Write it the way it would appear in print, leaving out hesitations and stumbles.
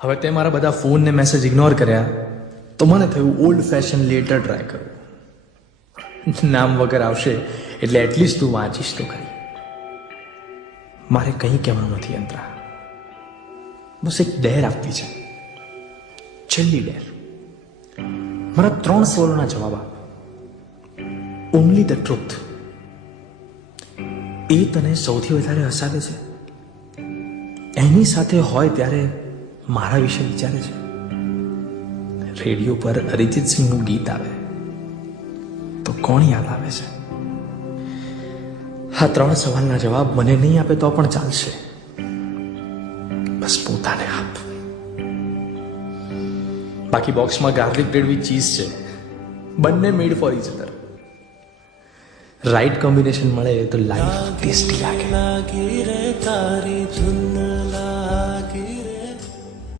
હવે તે મારા બધા ફોન ને મેસેજ ઇગ્નોર કર્યા તો મને થયું ઓલ્ડ ફેશન લેટર ટ્રાય કરું. નામ વગર આવશે એટલે એટલીસ્ટ તું વાંચીશ તો ખરી. મારે કંઈ કહેવાનું નથી અંતરા, બસ એક ડેર આપવી છે, છેલ્લી ડેર. મારા 3 સવાલોના જવાબ આપ. Only the truth. એ તને સૌથી વધારે હસાવે છે? એની સાથે હોય ત્યારે મારા વિશે વિચારે છે? રેડિયો પર અરિજીત સિંહનું ગીત આવે તો કોણ યાદ આવે છે? આ 3 સવાલના જવાબ મને નહીં આપે તો પણ ચાલશે, બસ પોતાને આપ. બાકી બોક્સમાં ગાર્લિક બ્રેડ વિથ ચીઝ છે, બંને made for each other. Right combination મળે તો લાઈફ ટેસ્ટી લાગે.